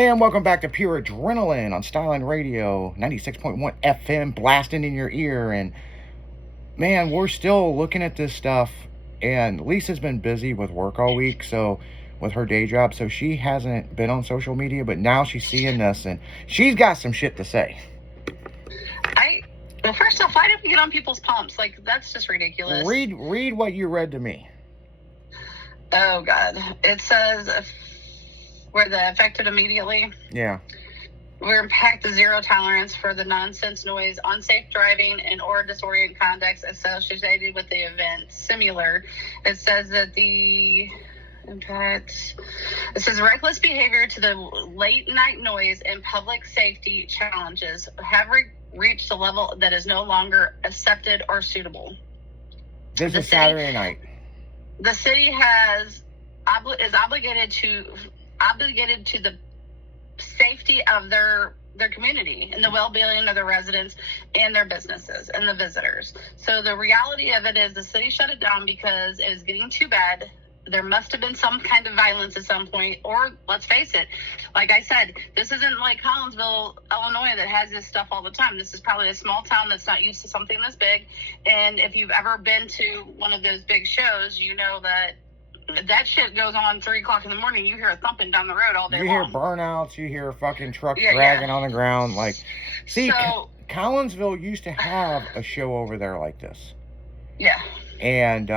And welcome back to Pure Adrenaline on Styline Radio, 96.1 FM, blasting in your ear. And man, we're still looking at this stuff. And Lisa's been busy with work all week, so with her day job, so she hasn't been on social media. But now she's seeing this, and she's got some shit to say. Well, first off, why did we get on people's pumps? Like, that's just ridiculous. Read what you read to me. Oh, God. It says, were they affected immediately? Yeah. We're impact the zero tolerance for the nonsense, noise, unsafe driving, and or disorient conducts associated with the event. Similar, it says that the impact, it says reckless behavior to the late night noise and public safety challenges have reached a level that is no longer accepted or suitable. This is Saturday night. The city is obligated to the safety of their community and the well-being of their residents and their businesses and the visitors. So the reality of it is the city shut it down because it was getting too bad. There must have been some kind of violence at some point, or let's face it, like I said, this isn't like Collinsville, Illinois, that has this stuff all the time. This is probably a small town that's not used to something this big. And if you've ever been to one of those big shows, you know that shit goes on 3 o'clock in the morning. You hear it thumping down the road all day long. You hear burnouts. You hear fucking trucks dragging on the ground. Like, see, Collinsville used to have a show over there like this. Yeah. And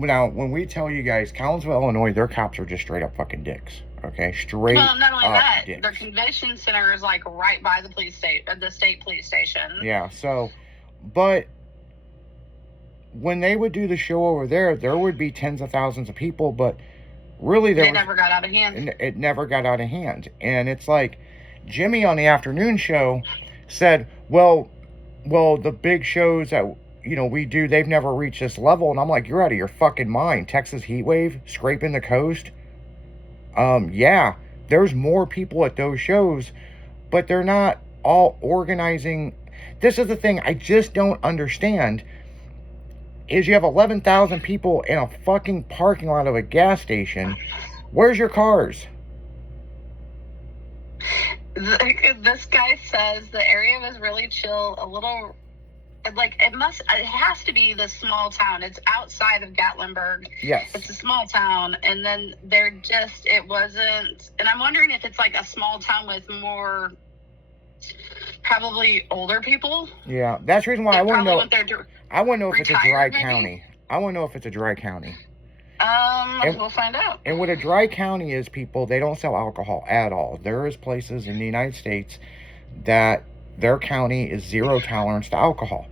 now, when we tell you guys, Collinsville, Illinois, their cops are just straight up fucking dicks. Okay, straight. Well, not only that, dicks. Their convention center is like right by the state police station. Yeah. So, but when they would do the show over there would be tens of thousands of people, but really they never got out of hand. It never got out of hand. And it's like Jimmy on the afternoon show said, well, the big shows that we do, they've never reached this level. And I'm like, you're out of your fucking mind. Texas heat wave scraping the coast. Yeah, there's more people at those shows, but they're not all organizing. This is the thing I just don't understand. Is you have 11,000 people in a fucking parking lot of a gas station. Where's your cars? This guy says the area was really chill, a little, like, it has to be the small town. It's outside of Gatlinburg. Yes. It's a small town, and then it wasn't, and I'm wondering if it's like a small town with more, probably older people. Yeah, that's the reason why I want to know. I want to know if it's a dry maybe? county. I want to know if it's a dry county. We'll find out. And what a dry county is, people, they don't sell alcohol at all. There is places in the United States that their county is zero tolerance to alcohol.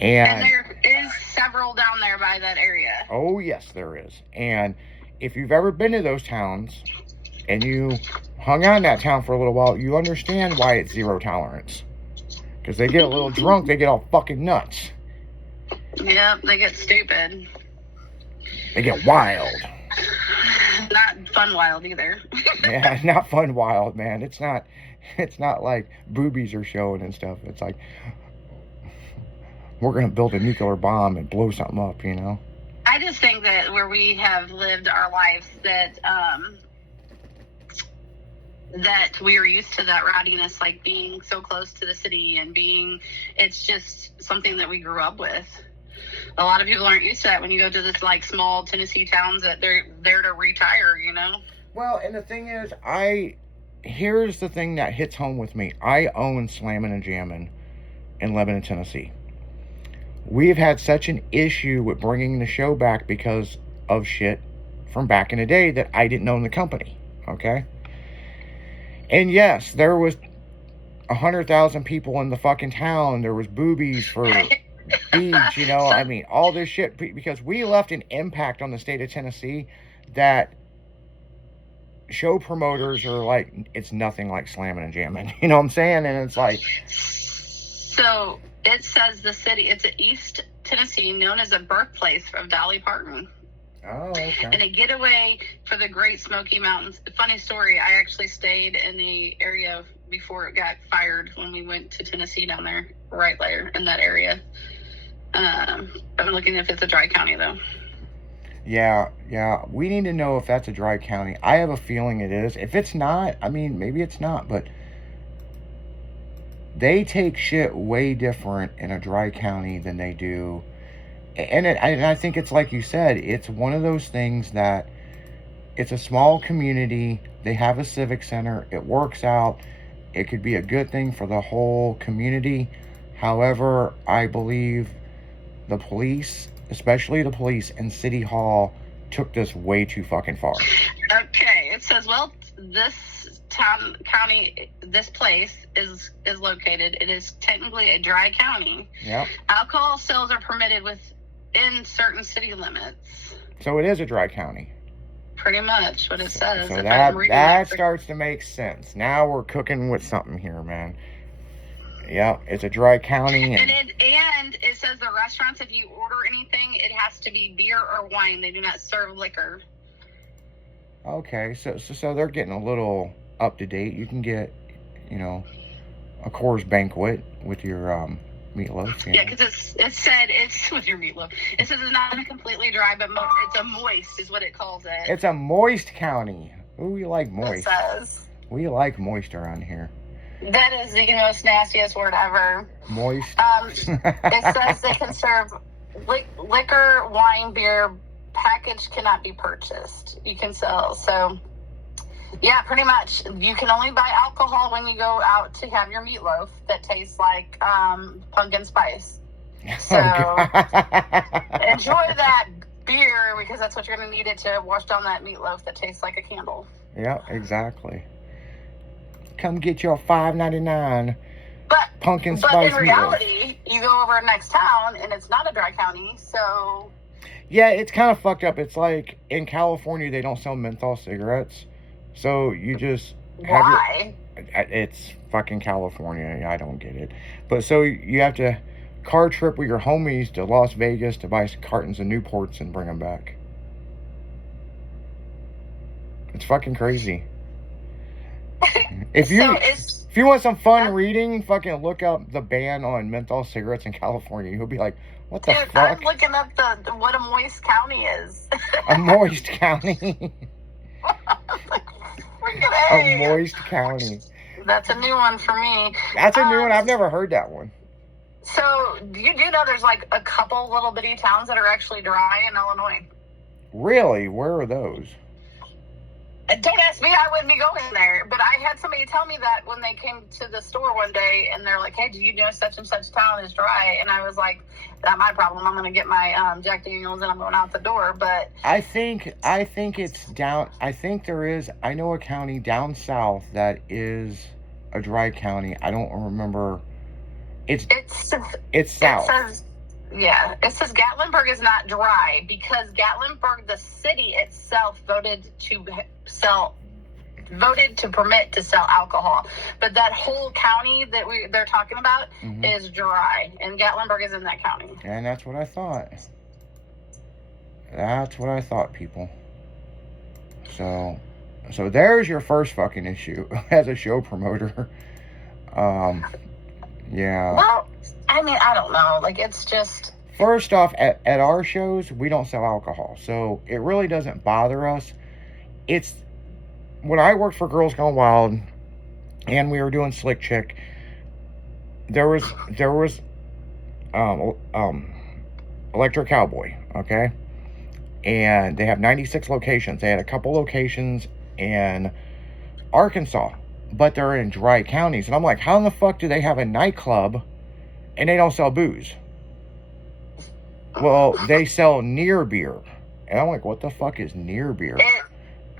And there is several down there by that area. Oh, yes, there is. And if you've ever been to those towns and you hung out in that town for a little while, you understand why it's zero tolerance. Because they get a little drunk, they get all fucking nuts. Yep, they get stupid. They get wild. Not fun wild either. Yeah, not fun wild, man. It's not like boobies are showing and stuff. It's like, we're going to build a nuclear bomb and blow something up, I just think that where we have lived our lives, that we are used to that rowdiness, like being so close to the city and it's just something that we grew up with. A lot of people aren't used to that when you go to this like small Tennessee towns that they're there to retire, Well, and the thing is, here's the thing that hits home with me. I own Slammin' and Jammin' in Lebanon, Tennessee. We've had such an issue with bringing the show back because of shit from back in the day that I didn't own the company, okay? And yes, there was 100,000 people in the fucking town. There was boobies for beach, I mean, all this shit, because we left an impact on the state of Tennessee that show promoters are like, it's nothing like Slammin' and Jammin', you know what I'm saying? And it's like, so it says the city, it's East Tennessee, known as a birthplace of Dolly Parton. Oh, okay. And a getaway for the Great Smoky Mountains. Funny story, I actually stayed in the area before it got fired when we went to Tennessee down there, right there in that area. I'm looking if it's a dry county, though. Yeah, yeah. We need to know if that's a dry county. I have a feeling it is. If it's not, I mean, maybe it's not, but they take shit way different in a dry county than they do. And I think it's like you said, it's one of those things that it's a small community. They have a civic center. It works out. It could be a good thing for the whole community. However, I believe the police, especially the police and City Hall, took this way too fucking far. Okay, it says, well, this county, this place is located. It is technically a dry county. Yep. Alcohol sales are permitted within certain city limits. So it is a dry county. Pretty much what it says. So that starts to make sense. Now we're cooking with something here, man. Yep, it's a dry county. And it says the restaurants, if you order anything, it has to be beer or wine. They do not serve liquor. Okay, so they're getting a little up to date. You can get, a Coors Banquet with your meatloaf. Yeah, because it said it's with your meatloaf. It says it's not completely dry, but it's a moist, is what it calls it. It's a moist county. Ooh, we like moist. It says. We like moist around here. That is the most nastiest word ever. Moist. It says they can serve liquor, wine, beer. Package cannot be purchased. You can sell. So, yeah, pretty much. You can only buy alcohol when you go out to have your meatloaf that tastes like pumpkin spice. So, enjoy that beer because that's what you're going to need it to wash down that meatloaf that tastes like a candle. Yeah, exactly. Come get your $5.99 pumpkin spice But in reality, meatloaf. you go over next town and it's not a dry county, so... Yeah, it's kind of fucked up. It's like in California, they don't sell menthol cigarettes. So you just... Why? It's fucking California. I don't get it. But so you have to car trip with your homies to Las Vegas to buy some cartons of Newports and bring them back. It's fucking crazy. If you want some fun reading, fucking look up the ban on menthol cigarettes in California. You'll be like, what the fuck? I'm looking up what a moist county is. A moist county. A moist county. That's a new one for me. That's a new one. I've never heard that one. So, you do know there's like a couple little bitty towns that are actually dry in Illinois? Really? Where are those? Don't ask me, I wouldn't be going there. But I had somebody tell me that when they came to the store one day, and they're like, hey, do you know such and such town is dry? And I was like, not my problem. I'm going to get my Jack Daniels, and I'm going out the door. But I think it's down. I think there is. I know a county down south that is a dry county. I don't remember. It's south. It says, yeah, it says Gatlinburg is not dry because Gatlinburg, the city itself, voted to permit to sell alcohol, but that whole county that they're talking about is dry, and Gatlinburg is in that county. And that's what I thought. That's what I thought, people. So there's your first fucking issue as a show promoter. Yeah. Well, I mean, I don't know. Like, it's just... First off, at our shows, we don't sell alcohol. So it really doesn't bother us. It's... When I worked for Girls Gone Wild, and we were doing Slick Chick, there was Electric Cowboy, okay? And they have 96 locations. They had a couple locations in Arkansas, but they're in dry counties. And I'm like, how in the fuck do they have a nightclub and they don't sell booze? Well, they sell near beer. And I'm like, what the fuck is near beer?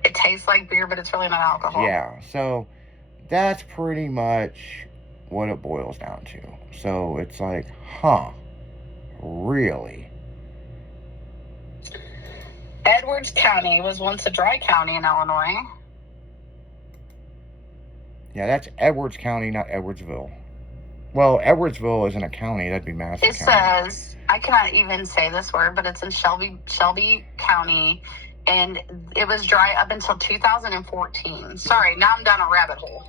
It tastes like beer, but it's really not alcohol. Yeah, so that's pretty much what it boils down to. So it's like, really? Edwards County was once a dry county in Illinois. Yeah, that's Edwards County, not Edwardsville. Well, Edwardsville isn't a county. That'd be Madison It County. says, I cannot even say this word, but it's in Shelby County, and it was dry up until 2014. Sorry, now I'm down a rabbit hole.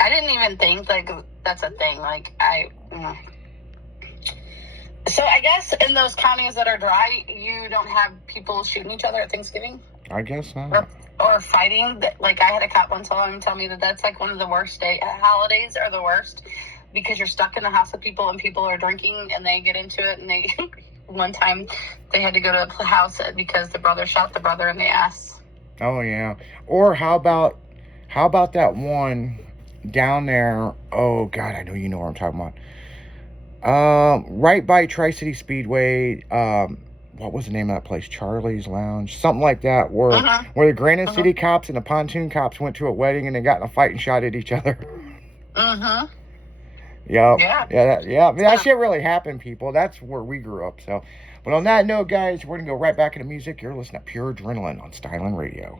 I didn't even think, like, that's a thing. Like, So I guess in those counties that are dry, you don't have people shooting each other at Thanksgiving I guess not. or fighting. Like I had a cop one time tell me that that's like one of the worst holidays are the worst because you're stuck in the house with people and people are drinking and they get into it and they. One time they had to go to the house because the brother shot the brother in the ass. Oh yeah. Or how about that one down there? Oh God, I know you know what I'm talking about. Right by Tri-City Speedway. What was the name of that place? Charlie's Lounge, something like that. Where the Granite City cops and the Pontoon cops went to a wedding and they got in a fight and shot at each other. Yep. Yeah. I mean, that shit really happened, people. That's where we grew up. So, but on that note, guys, we're gonna go right back into music. You're listening to Pure Adrenaline on Styling Radio.